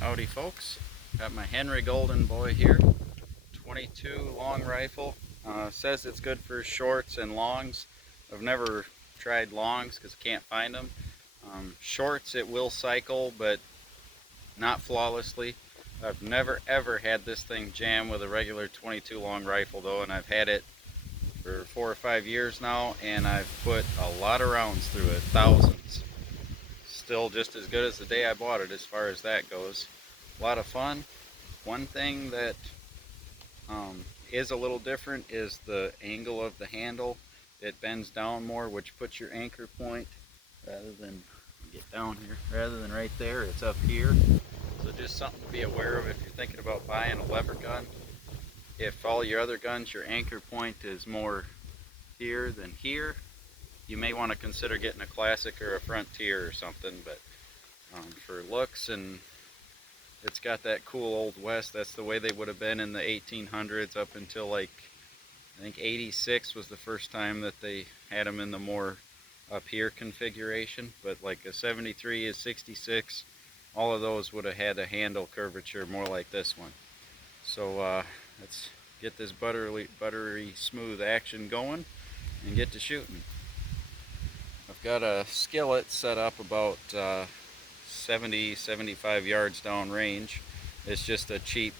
Howdy folks, got my Henry Golden Boy here, 22 long rifle. Says it's good for shorts and longs. I've never tried longs because I can't find them. Shorts it will cycle, but not flawlessly. I've never ever had this thing jam with a regular 22 long rifle though, and I've had it for 4 or 5 years now, and I've put a lot of rounds through it, thousands. Still just as good as the day I bought it as far as that goes. A lot of fun. One thing that is a little different is the angle of the handle. It bends down more, which puts your anchor point, rather than get down here, rather than right there, it's up here. So just something to be aware of if you're thinking about buying a lever gun. If all your other guns, your anchor point is more here than here, you may want to consider getting a classic or a frontier or something. But for looks, and it's got that cool old west. That's the way they would have been in the 1800s up until like I think 86 was the first time that they had them in the more up here configuration. But like a 73 is 66, all of those would have had a handle curvature more like this one. So let's get this buttery smooth action going and get to shooting. I've got a skillet set up about 70-75 yards down range. It's just a cheap,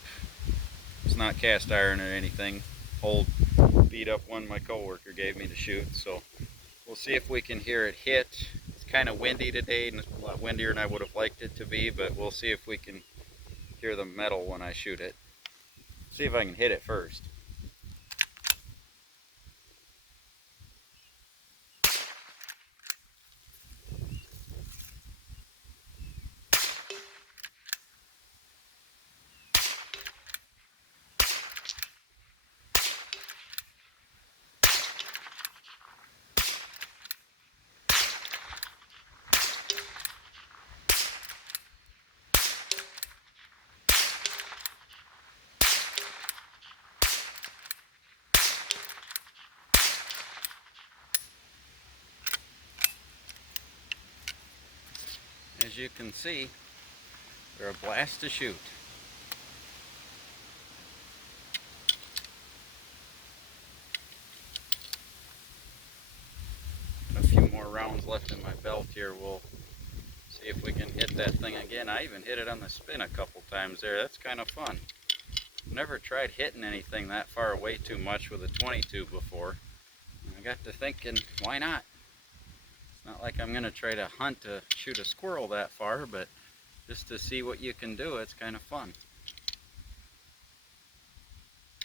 it's not cast iron or anything, old beat up one my coworker gave me to shoot. So we'll see if we can hear it hit. It's kind of windy today, and it's a lot windier than I would have liked it to be, but we'll see if we can hear the metal when I shoot it. See if I can hit it first. As you can see, they're a blast to shoot. A few more rounds left in my belt here. We'll see if we can hit that thing again. I even hit it on the spin a couple times there. That's kind of fun. Never tried hitting anything that far away too much with a 22 before. And I got to thinking, why not? It's not like I'm going to try to hunt to shoot a squirrel that far, but just to see what you can do, it's kind of fun.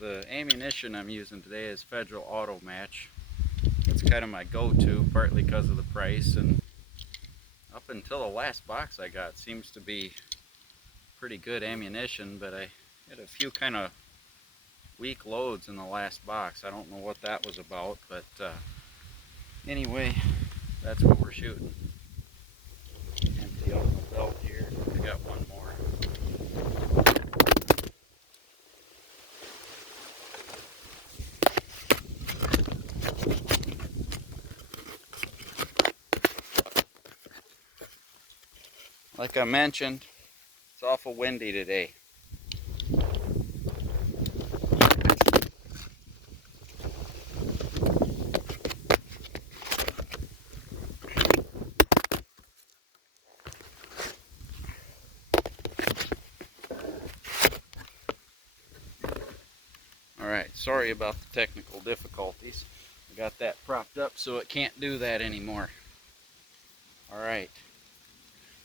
The ammunition I'm using today is Federal Auto Match. It's kind of my go-to, partly because of the price, and up until the last box I got seems to be pretty good ammunition, but I had a few kind of weak loads in the last box. I don't know what that was about, but anyway, that's what we're shooting. Empty out my belt here. I got one more. Like I mentioned, it's awful windy today. Alright, sorry about the technical difficulties. I got that propped up so it can't do that anymore. Alright,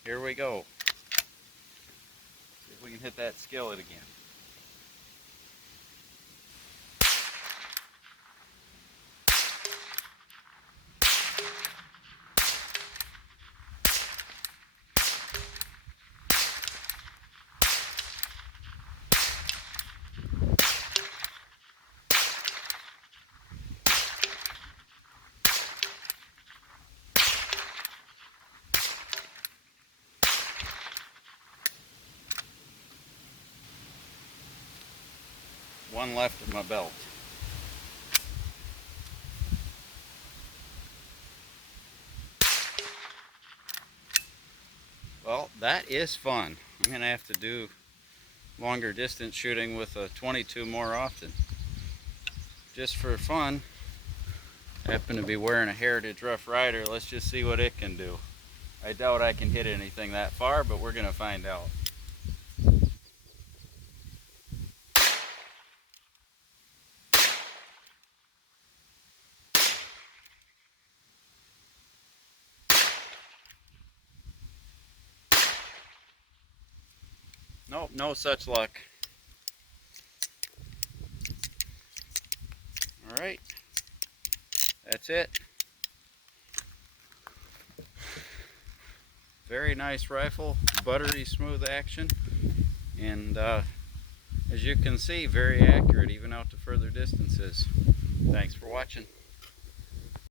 here we go. See if we can hit that skillet again. One left in my belt. Well, that is fun. I'm gonna have to do longer distance shooting with a 22 more often. Just for fun. I happen to be wearing a Heritage Rough Rider. Let's just see what it can do. I doubt I can hit anything that far, but we're gonna find out. Nope, no such luck. Alright, that's it. Very nice rifle, buttery smooth action, and as you can see, very accurate even out to further distances. Thanks for watching.